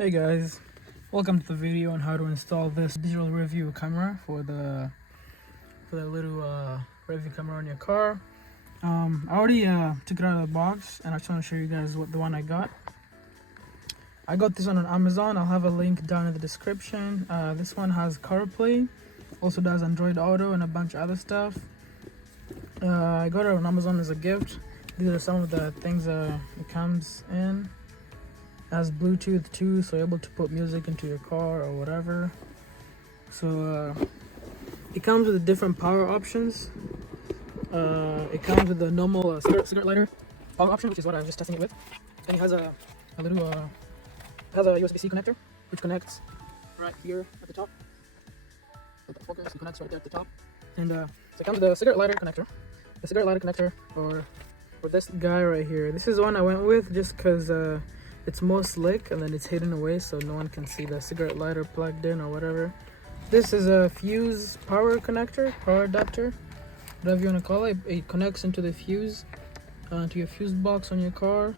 Hey guys, welcome to the video on how to install this digital rear view camera for the little rear view camera on your car. I already took it out of the box, and I just want to show you guys what the one I got. I got this one on Amazon. I'll have a link down in the description. This one has CarPlay, also does Android Auto and a bunch of other stuff. I got it on Amazon as a gift. These are some of the things it comes in. Has Bluetooth too, so you're able to put music into your car or whatever. So it comes with different power options. It comes with the normal cigarette lighter power option, which is what I was just testing it with. And it has a little USB-C connector, which connects right here at the top. Focus, it connects right there at the top. And so it comes with a cigarette lighter connector. The cigarette lighter connector for this guy right here. This is the one I went with just because it's more slick and then it's hidden away so no one can see the cigarette lighter plugged in or whatever. This is a fuse power connector, power adapter, whatever you want to call it. It connects into the fuse, to your fuse box on your car.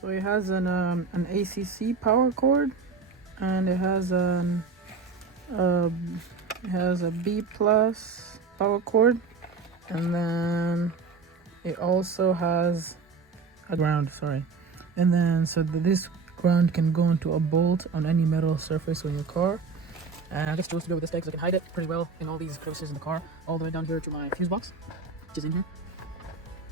So it has an ACC power cord, and it has a B plus power cord, and then it also has a ground. And then so this ground can go into a bolt on any metal surface on your car. And I just chose to go with this guy because I can hide it pretty well in all these crevices in the car, all the way down here to my fuse box, which is in here.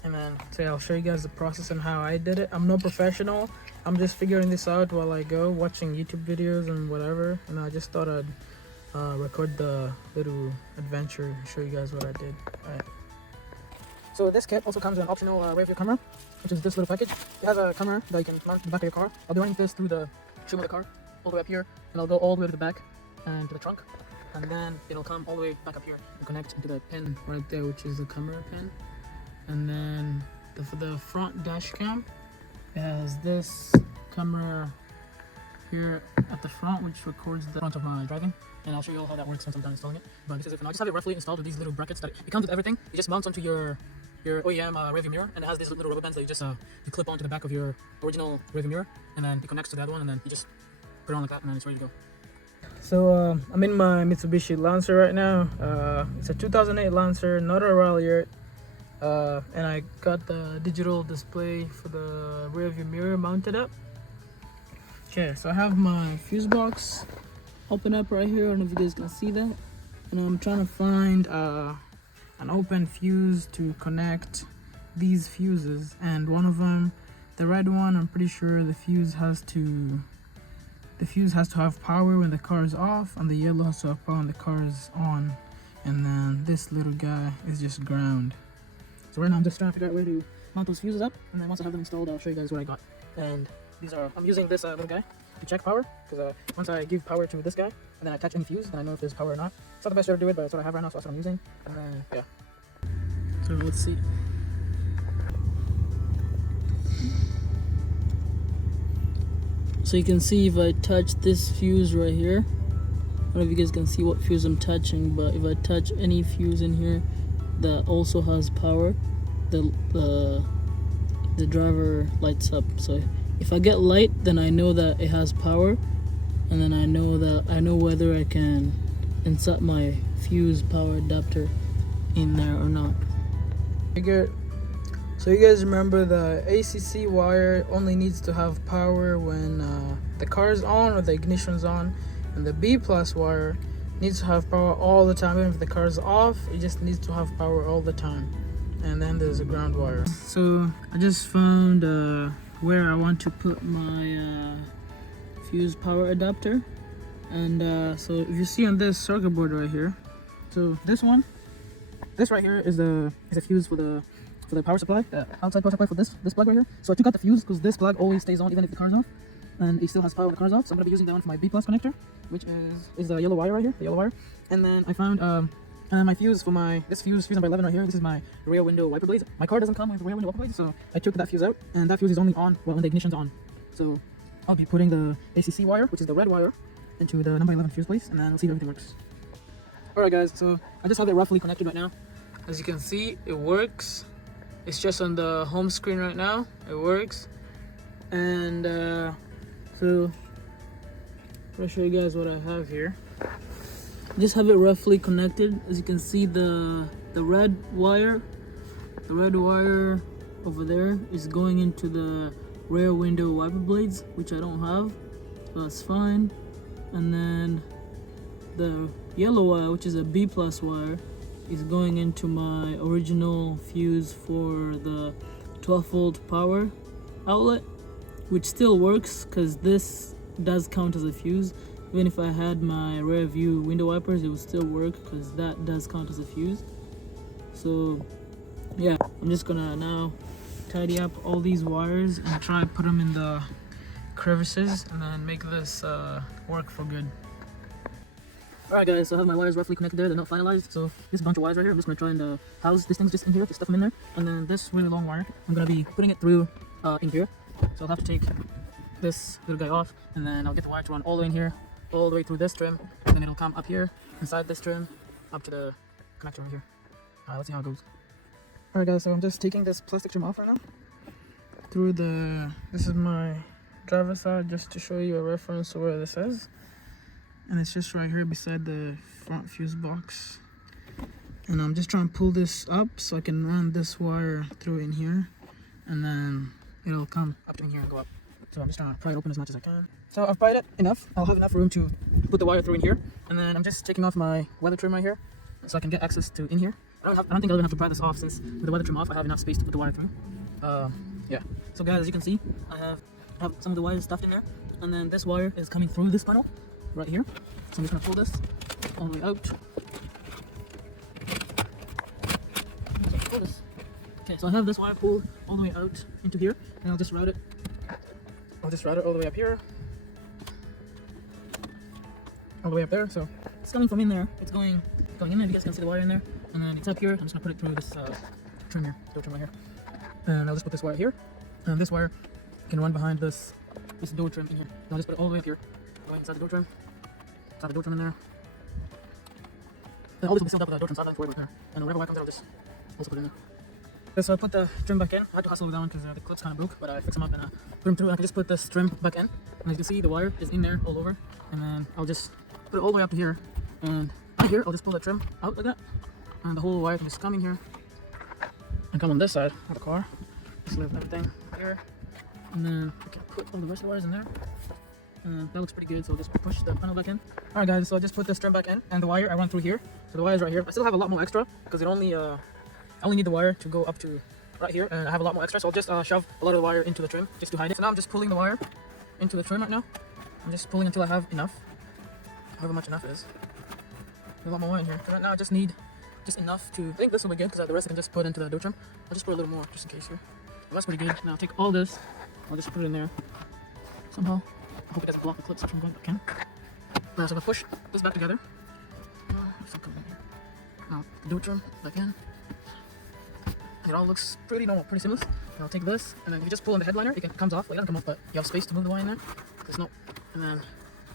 And then so yeah, I'll show you guys the process and how I did it. I'm no professional. I'm just figuring this out while I go, watching YouTube videos and whatever. And I just thought I'd record the little adventure and show you guys what I did. Alright. So this kit also comes with an optional rear view camera, which is this little package. It has a camera that you can mount to the back of your car. I'll be running this through the trim of the car, all the way up here, and I'll go all the way to the back and to the trunk, and then it'll come all the way back up here and connect into the pin right there, which is the camera pin. And then for the front dash cam, it has this camera here at the front, which records the front of my driving. And I'll show you all how that works once I'm done installing it. But this is it for now. I just have it roughly installed with these little brackets that it comes with everything. It just mounts onto your OEM rearview mirror, and it has these little rubber bands that you just you clip onto the back of your original rearview mirror, and then it connects to the other one, and then you just put it on like that, and then it's ready to go. So I'm in my Mitsubishi Lancer right now. It's a 2008 Lancer, not a rally yet. And I got the digital display for the rearview mirror mounted up. Okay, so I have my fuse box open up right here. I don't know if you guys can see that. And I'm trying to find an open fuse to connect these fuses, and one of them, the red one, I'm pretty sure the fuse has to have power when the car is off, and the yellow has to have power when the car is on, and then this little guy is just ground. So right now I'm just trying to figure out where to mount those fuses up, and then once I have them installed, I'll show you guys what I got. And I'm using this little guy to check power, because once I give power to this guy and then I attach any fuse, then I know if there's power or not. It's not the best way to do it, but it's what I have right now, so that's what I'm using. And then yeah. So let's see. So you can see if I touch this fuse right here, I don't know if you guys can see what fuse I'm touching, but if I touch any fuse in here that also has power, the driver lights up. So if I get light, then I know that it has power, and then I know whether I can insert my fuse power adapter in there or not. So you guys remember the ACC wire only needs to have power when the car is on or the ignition's on, and the B plus wire needs to have power all the time. Even if the car is off, it just needs to have power all the time. And then there's a ground wire. So I just found where I want to put my fuse power adapter, and so if you see on this circuit board right here, so this right here is a fuse for the power supply, the outside power supply for this plug right here. So I took out the fuse because this plug always stays on even if the car's off, and it still has power when the car's off. So I'm gonna be using that one for my B plus connector, which is the yellow wire right here, the yellow wire. And then I found my fuse for this fuse number 11 right here. This is my rear window wiper blades. My car doesn't come with rear window wiper blades, so I took that fuse out, and that fuse is only on when the ignition's on. So I'll be putting the ACC wire, which is the red wire, into the number 11 fuse place, and then we'll see if everything works. Alright guys, so I just have it roughly connected right now. As you can see, it works. It's just on the home screen right now. It works. And so I'll show you guys what I have here. Just have it roughly connected. As you can see, the red wire over there is going into the rear window wiper blades, which I don't have, so that's fine. And then the yellow wire, which is a B+ wire, is going into my original fuse for the 12-volt power outlet, which still works because this does count as a fuse. Even if I had my Rearview window wipers, it would still work because that does count as a fuse. So yeah, I'm just gonna now tidy up all these wires and try to put them in the crevices and then make this work for good. Alright guys, so I have my wires roughly connected there, they're not finalized. So this bunch of wires right here, I'm just gonna try and house these things just in here, just stuff them in there. And then this really long wire, I'm gonna be putting it through in here. So I'll have to take this little guy off, and then I'll get the wire to run all the way in here, all the way through this trim, and then it'll come up here, inside this trim, up to the connector right here. Alright, let's see how it goes. Alright guys, so I'm just taking this plastic trim off right now. This is my driver side, just to show you a reference to where this is. And it's just right here beside the front fuse box. And I'm just trying to pull this up so I can run this wire through in here. And then it'll come up to in here and go up. So I'm just trying to pry it open as much as I can. So I've pried it enough. I'll have enough room to put the wire through in here. And then I'm just taking off my weather trim right here so I can get access to in here. I don't think I'll even have to pry this off, since with the weather trim off I have enough space to put the wire through. Yeah. So guys, as you can see, I have some of the wires stuffed in there. And then this wire is coming through this panel right here. So I'm just gonna pull this all the way out. So pull this. Okay, so I have this wire pulled all the way out into here, and I'll just route it. All the way up here, all the way up there. So it's coming from in there. It's going in there. You guys can see the wire in there, and then it's up here. I'm just gonna put it through this trim here, door trim right here, and I'll just put this wire here, and this wire can run behind this door trim in here. And I'll just put it all the way up here, going inside the door trim. Inside the door trim in there. And all this will be sealed up with the door trim, so I don't have to worry about there. And whenever wire comes out, I'll just also put it in there. So I put the trim back in. I had to hustle it down because the clips kind of broke, but I fixed them up and put them through. And I can just put this trim back in. And as you can see, the wire is in there all over. And then I'll just put it all the way up to here. And right here, I'll just pull the trim out like that. And the whole wire can just come in here and come on this side of the car. Just leave everything here. And then I can put all the rest of the wires in there. And that looks pretty good, so I'll just push the panel back in. Alright guys, so I just put this trim back in, and the wire I run through here. So the wire is right here. I still have a lot more extra, because I only need the wire to go up to right here, and I have a lot more extra, so I'll just shove a lot of the wire into the trim, just to hide it. So now I'm just pulling the wire into the trim right now. I'm just pulling until I have enough, however much enough is. There's a lot more wire in here, because right now I just need just enough to, I think this will be good, because the rest I can just put into the door trim. I'll just put a little more, just in case here. Well, that's pretty good. Now I'll take all this, I'll just put it in there somehow. I hope it doesn't block the clips from going back in. Now, so I'm gonna push this back together. Now, the door trim back in. It all looks pretty normal, pretty seamless. And I'll take this, and then if you just pull on the headliner, it comes off. Well, it doesn't come off, but you have space to move the wire in there. There's no. And then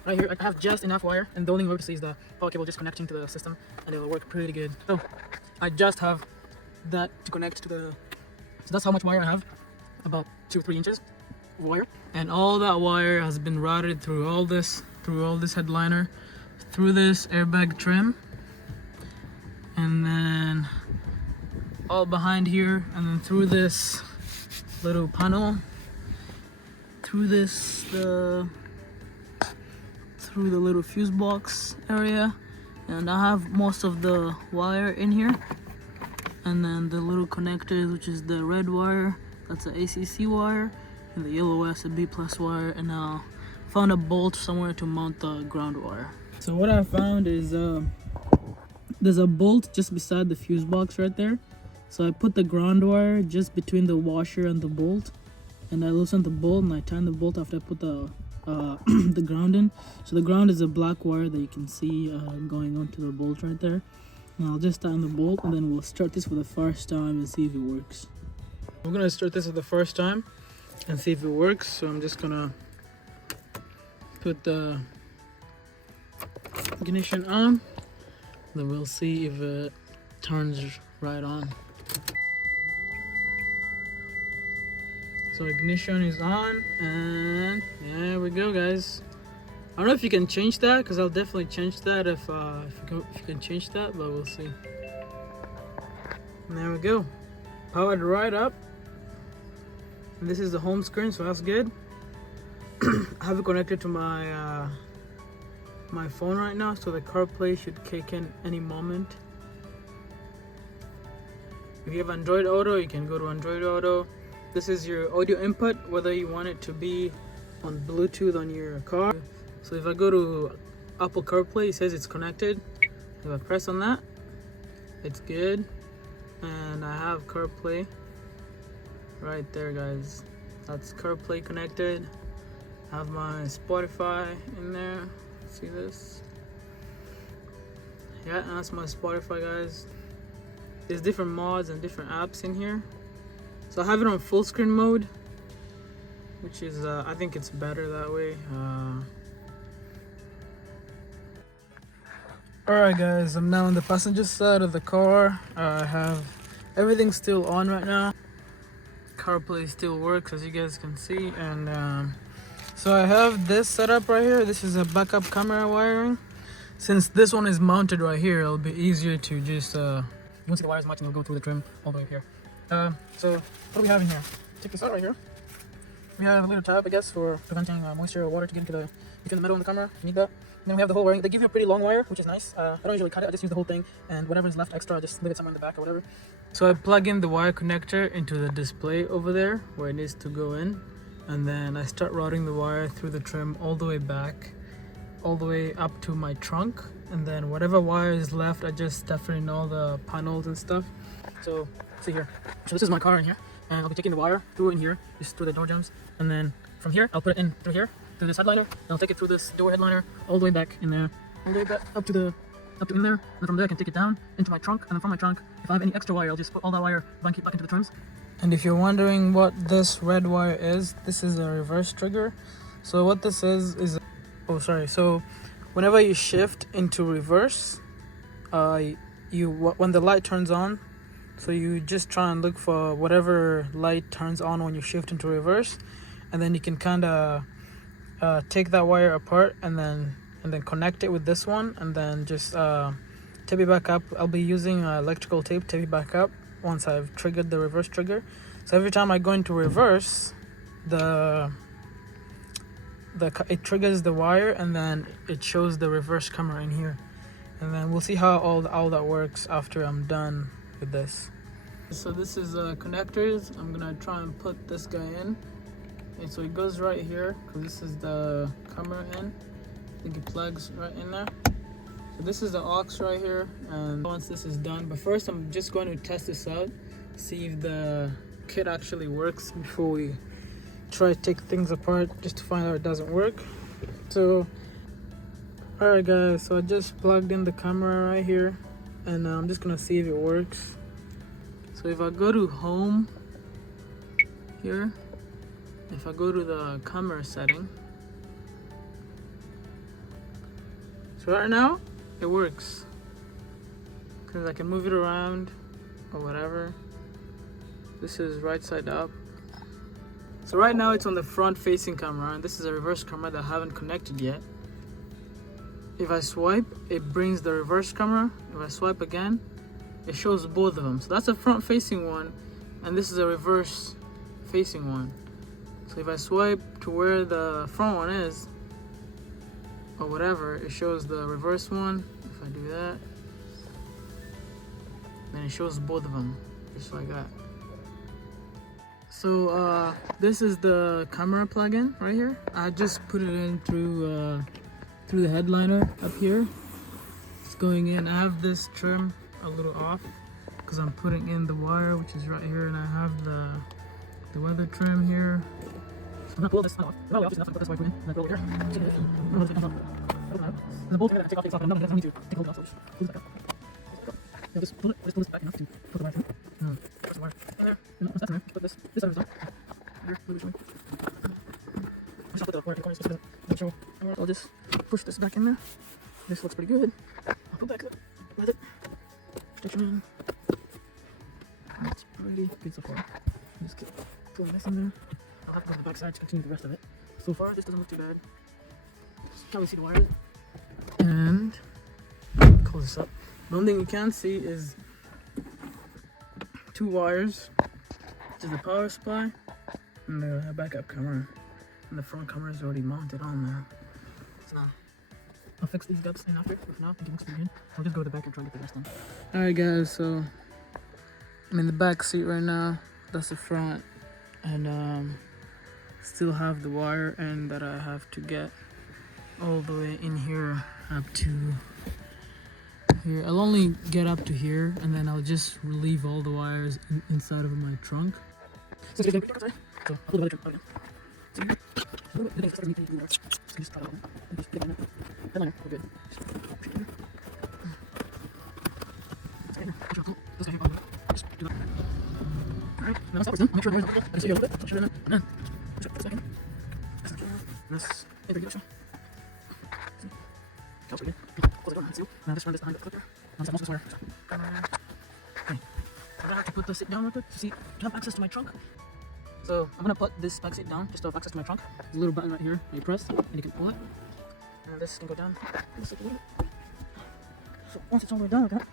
right here, I have just enough wire, and the only thing to see is the power cable just connecting to the system, and it will work pretty good. So I just have that to connect to the. So that's how much wire I have, about 2 or 3 inches. Wire, and all that wire has been routed through all this headliner, through this airbag trim, and then all behind here, and then through this little panel, through the little fuse box area, and I have most of the wire in here, and then the little connectors, which is the red wire, that's the ACC wire, and the yellow wire is a B+ wire, and I found a bolt somewhere to mount the ground wire. So what I found is there's a bolt just beside the fuse box right there. So I put the ground wire just between the washer and the bolt, and I loosened the bolt and I tightened the bolt after I put the the ground in. So the ground is a black wire that you can see going onto the bolt right there. And I'll just tighten the bolt, and then we'll start this for the first time and see if it works. We're gonna start this for the first time and see if it works. So I'm just gonna put the ignition on, then we'll see if it turns right on. So ignition is on, and there we go guys. don't know if you can change that, because I'll definitely change that if you can change that, but we'll see. And there we go, powered right up. And this is the home screen, so that's good. I have it connected to my my phone right now, so the CarPlay should kick in any moment. If you have Android Auto, you can go to Android Auto. This is your audio input, whether you want it to be on Bluetooth on your car. So if I go to Apple CarPlay, it says it's connected. If I press on that, it's good. And I have CarPlay right there, guys. That's CarPlay connected. I have my Spotify in there. See this? Yeah, and that's my Spotify, guys. There's different mods and different apps in here. So I have it on full screen mode, which is I think it's better that way. Alright guys, I'm now on the passenger side of the car. I have everything still on right now. CarPlay still works, as you guys can see, and so I have this setup right here. This is a backup camera wiring. Since this one is mounted right here, it'll be easier to just you won't see the wires much, and it'll go through the trim all the way up here. So what do we have in here? Check this out right here. We have a little tab, I guess, for preventing moisture or water to get into the metal in the camera. You need that. And then we have the whole wiring. They give you a pretty long wire, which is nice. I don't usually cut it. I just use the whole thing, and whatever is left extra, I just leave it somewhere in the back or whatever. So I plug in the wire connector into the display over there where it needs to go in, and then I start routing the wire through the trim all the way back, all the way up to my trunk, and then whatever wire is left, I just stuff it in all the panels and stuff. So see here. So this is my car in here, and I'll be taking the wire through in here, just through the door jambs, and then from here I'll put it in through here, through this headliner, and I'll take it through this door headliner all the way back in there, all the way back up to in there, and from there I can take it down into my trunk, and then from my trunk, if I have any extra wire, I'll just put all that wire back into the trims. And if you're wondering what this red wire is, this is a reverse trigger. So what this is so whenever you shift into reverse, when the light turns on, so you just try and look for whatever light turns on when you shift into reverse, and then you can kind of take that wire apart and then connect it with this one, and then just tape it back up. I'll be using electrical tape, tape it back up once I've triggered the reverse trigger. So every time I go into reverse, it triggers the wire, and then it shows the reverse camera in here. And then we'll see how all that works after I'm done with this. So this is connectors. I'm gonna try and put this guy in. Okay, so it goes right here, because this is the camera in. I think it plugs right in there. So this is the aux right here, and once this is done, but first I'm just going to test this out, see if the kit actually works before we try to take things apart, just to find out it doesn't work. So alright guys, so I just plugged in the camera right here, and I'm just gonna see if it works. So if I go to home here, if I go to the camera setting, so right now it works, because I can move it around or whatever. This is right side up. So right now it's on the front facing camera, and this is a reverse camera that I haven't connected yet. If I swipe, it brings the reverse camera. If I swipe again, it shows both of them. So that's a front facing one, and this is a reverse facing one. So if I swipe to where the front one is, or whatever, it shows the reverse one. If I do that, then it shows both of them, just like that. So this is the camera plug-in right here. I just put it in through the headliner up here. It's going in. I have this trim a little off because I'm putting in the wire, which is right here, and I have the weather trim here. So I'm gonna pull this off. No, I'll just put this wire in, and then go over here. The bolt here that I take off takes off, and I'm not going to take hold of it, so just pull this back up. Just pull this back enough to put the wire through. Put the wire in there, and once that's in there, put this side of the here, what are we showing? I just put the wire in the corner just because I'm not sure. I'll just push this back in there. This looks pretty good. I'll put back with it. Protection. That's pretty good so far. Just keep pulling this in there. I'll have to go to the back side to continue the rest of it. So far, this doesn't look too bad. can't really see the wires. And close this up. The only thing you can see is 2 wires, which is the power supply and the backup camera. And the front camera is already mounted on there. So now I'll fix these guts in after. For now, I think it looks pretty good. I'll just go to the back and try to get the rest done. Alright guys, so I'm in the back seat right now. That's the front. And still have the wire end that I have to get all the way in here up to here. I'll only get up to here and then I'll just relieve all the wires inside of my trunk. So I'll pull the other trunk again. Alright, now stop this. Make sure the wires are I can see you a little bit. I'll show you in a minute. For a second. This integration. Close it down and seal. Now just run this behind the clipper. Now set most of this wire. Okay. I'm gonna have to put the seat down real quick to have access to my trunk. So I'm gonna put this back seat down just to have access to my trunk. There's a little button right here that you press and you can pull it. And this can go down. So once it's all the way down like that,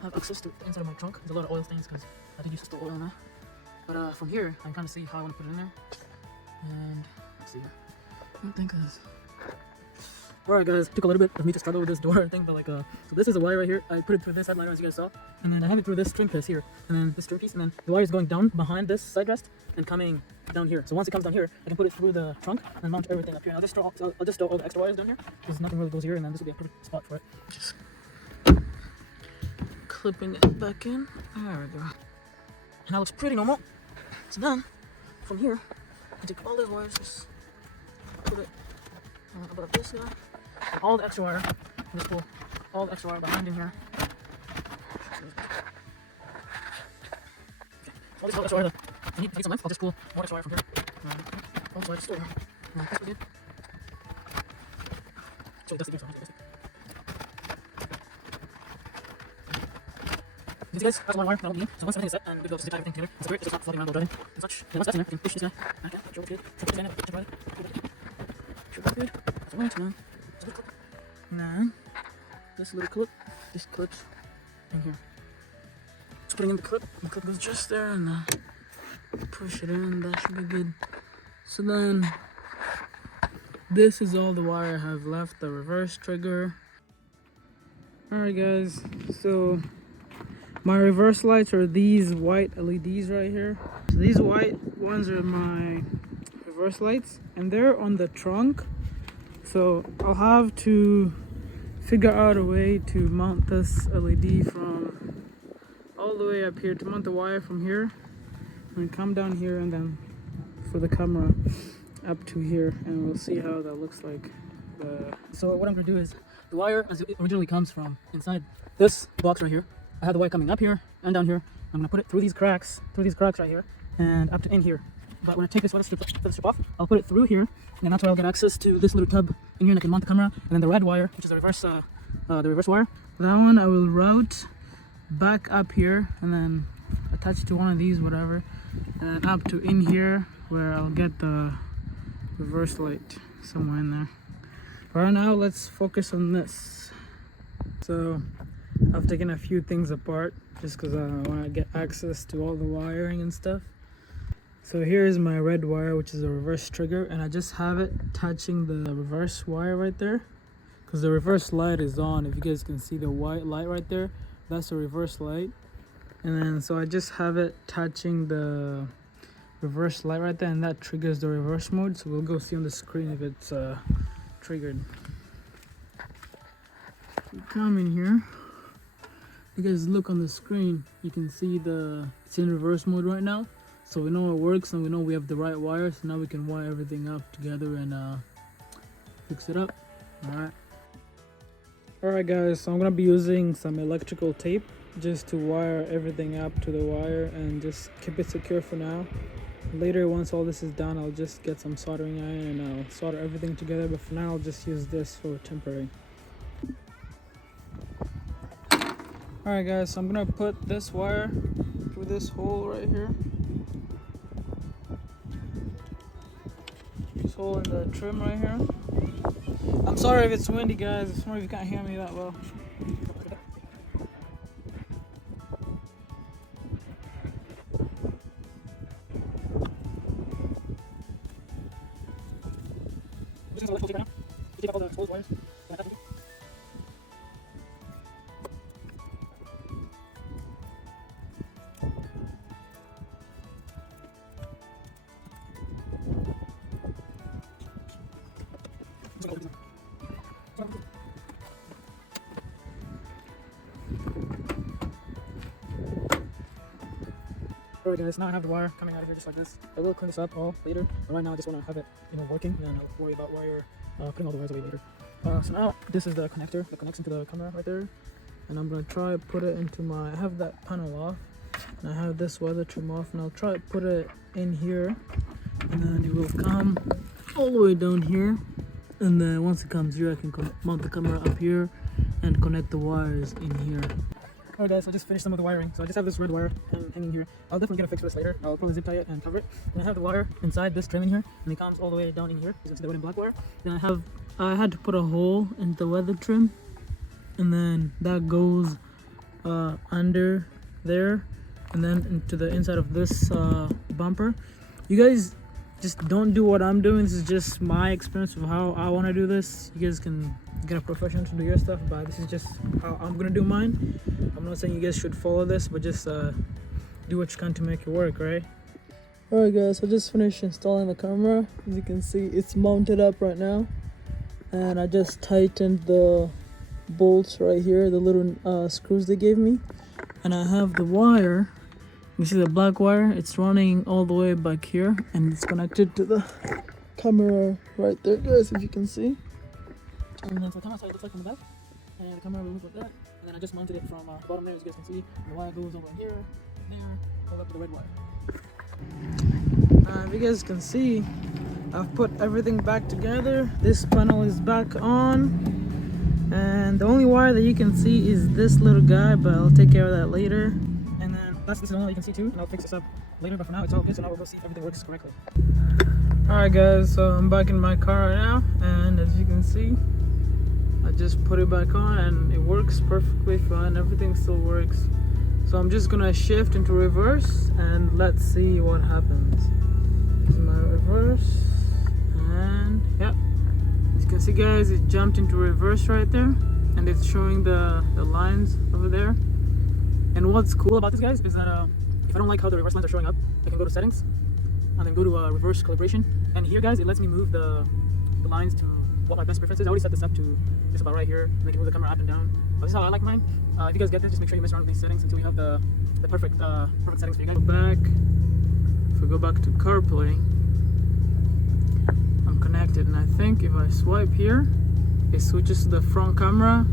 I have access to the inside of my trunk. There's a lot of oil stains because I did use to store oil in there. But from here, I can kind of see how I want to put it in there. And let's see. I don't think this. Alright guys, it took a little bit of me to struggle with this door thing, but so this is a wire right here. I put it through this headlight as you guys saw, and then I have it through this string piece here, and then this string piece, and then the wire is going down behind this side rest and coming down here. So once it comes down here, I can put it through the trunk and mount everything up here. And I'll just store all the extra wires down here because nothing really goes here, and then this will be a perfect spot for it. Just clipping it back in. There we go. And that looks pretty normal. So then, from here, I take all those wires, just put it above this guy. And all the extra wire, just pull all the extra wire behind in here. Okay, all this extra wire, if I need some length, I'll just pull more extra wire from here. All this wire is still here. That's pretty good. So that's the difference. These guys, that's one wire that'll be in. So once everything is set and we go to zip everything together, it's great, it's just not floating around all day and such. And once that's in there, I can push this guy back in, show it's good. So stand up, tip right, show that's good. That's right, man. Now, this little clip, this clips in here. Just putting in the clip goes just there, and push it in, that should be good. So then, this is all the wire I have left, the reverse trigger. Alright guys, so my reverse lights are these white LEDs right here. So these white ones are my reverse lights, and they're on the trunk. So I'll have to figure out a way to mount this LED from all the way up here, to mount the wire from here and come down here, and then for the camera up to here, and we'll see how that looks like. So what I'm gonna do is, the wire as it originally comes from inside this box right here. I have the wire coming up here and down here. I'm gonna put it through these cracks right here and up to in here. But when I take this wire strip off, I'll put it through here, and that's where I'll get access to this little tub in here, and I can mount the camera. And then the red wire, which is the reverse wire, that one I will route back up here and then attach to one of these, whatever, and then up to in here where I'll get the reverse light somewhere in there. But right now, let's focus on this. So I've taken a few things apart just because I want to get access to all the wiring and stuff. So here's my red wire, which is a reverse trigger, and I just have it touching the reverse wire right there because the reverse light is on. If you guys can see the white light right there, that's the reverse light. And then so I just have it touching the reverse light right there, and that triggers the reverse mode. So we'll go see on the screen if it's triggered. You come in here, you guys look on the screen, you can see it's in reverse mode right now. So we know it works, and we know we have the right wire, so now we can wire everything up together and fix it up. Alright guys, so I'm gonna be using some electrical tape just to wire everything up to the wire and just keep it secure for now. Later, once all this is done, I'll just get some soldering iron and I'll solder everything together, but for now I'll just use this for temporary. Alright guys, so I'm gonna put this wire through this hole right here. This hole in the trim right here. I'm sorry if it's windy, guys. I'm sorry if you can't hear me that well. Alright guys, now I have the wire coming out of here just like this. I will clean this up all later, but right now I just want to have it, working, and then I'll worry about wire, putting all the wires away later. So now this is the connector that connects into the camera right there, and I'm gonna try put it into my. I have that panel off, and I have this weather trim off, and I'll try to put it in here, and then it will come all the way down here, and then once it comes here, I can mount the camera up here and connect the wires in here. Alright guys, so I just finished some of the wiring. So I just have this red wire hanging here. I'll definitely get a fix for this later. I'll probably zip tie it and cover it. And I have the wire inside this trim in here, and it comes all the way down in here. You can see the red and black wire. Then I had to put a hole in the weather trim, and then that goes under there, and then into the inside of this bumper. You guys just don't do what I'm doing. This is just my experience of how I want to do this. You guys can get a professional to do your stuff, but this is just how I'm gonna do mine. I'm not saying you guys should follow this, but just do what you can to make it work, right? Alright guys, I just finished installing the camera. As you can see, it's mounted up right now, and I just tightened the bolts right here, the little screws they gave me, and I have the wire. You see the black wire? It's running all the way back here, and it's connected to the camera right there, guys, as you can see. And then so the camera side looks like from the back, and the camera will look like that. And then I just mounted it from the bottom there, as you guys can see. The wire goes over here, there, all up to the red wire. If you guys can see, I've put everything back together. This panel is back on, and the only wire that you can see is this little guy, but I'll take care of that later. And then this is the one that you can see too, and I'll fix this up later. But for now, it's all good. So now we'll go see if everything works correctly. Alright guys, so I'm back in my car right now, and as you can see, I just put it back on and it works perfectly fine. Everything still works. So I'm just gonna shift into reverse and let's see what happens. This is my reverse, and yeah, as you can see guys, it jumped into reverse right there, and it's showing the lines over there. And what's cool about this guys is that if I don't like how the reverse lines are showing up, I can go to settings and then go to reverse calibration, and here guys it lets me move the lines to what my best preference is. I already set this up to just about right here, and I can move the camera up and down. But this is how I like mine. If you guys get this, just make sure you mess around with these settings until you have the perfect settings for you guys. If we go back to CarPlay, I'm connected, and I think if I swipe here, it switches to the front camera.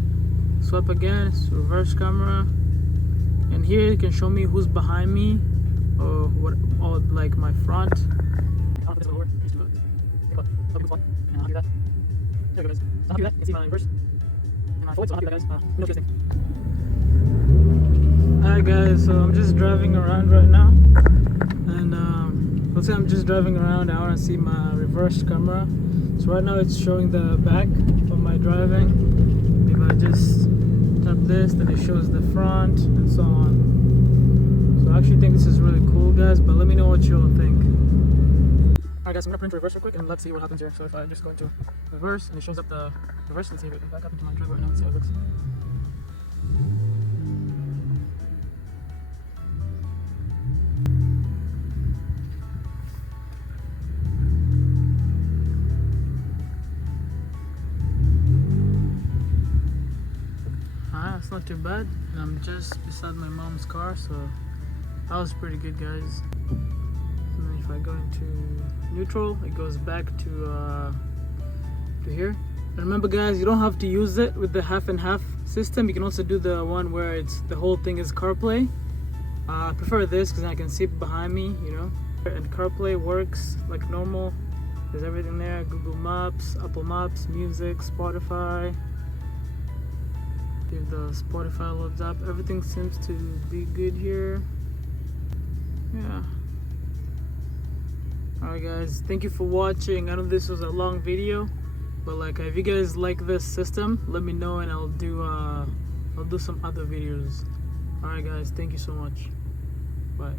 Swipe again, it's reverse camera, and here it can show me who's behind me, or what, or like my front. I'll put this lower. And I'll do that. There we go, guys. So I'll do that. You can see my reverse and my forward. So I'll do that, guys. No twisting. Alright, guys. So I'm just driving around right now, and let's say I'm just driving around. I want to see my reverse camera. So right now it's showing the back of my driving. If I just tap this, then it shows the front and so on. So I actually think this is really cool, guys. But let me know what you all think. Alright guys, I'm gonna print reverse real quick and let's see what happens here. So if I just go into reverse and it shows up the reverse, let's see if it back up into my drive right now and see how it looks. It's not too bad, and I'm just beside my mom's car, so that was pretty good, guys. And then if I go into neutral, it goes back to here. And remember guys, you don't have to use it with the half and half system. You can also do the one where it's the whole thing is CarPlay. I prefer this because I can see it behind me, you know. And CarPlay works like normal. There's everything there: Google Maps, Apple Maps, music, Spotify. If the Spotify loads up, everything seems to be good here. Yeah. Alright guys, thank you for watching. I know this was a long video, But like, if you guys like this system, let me know and I'll do some other videos. All right, guys, thank you so much. Bye.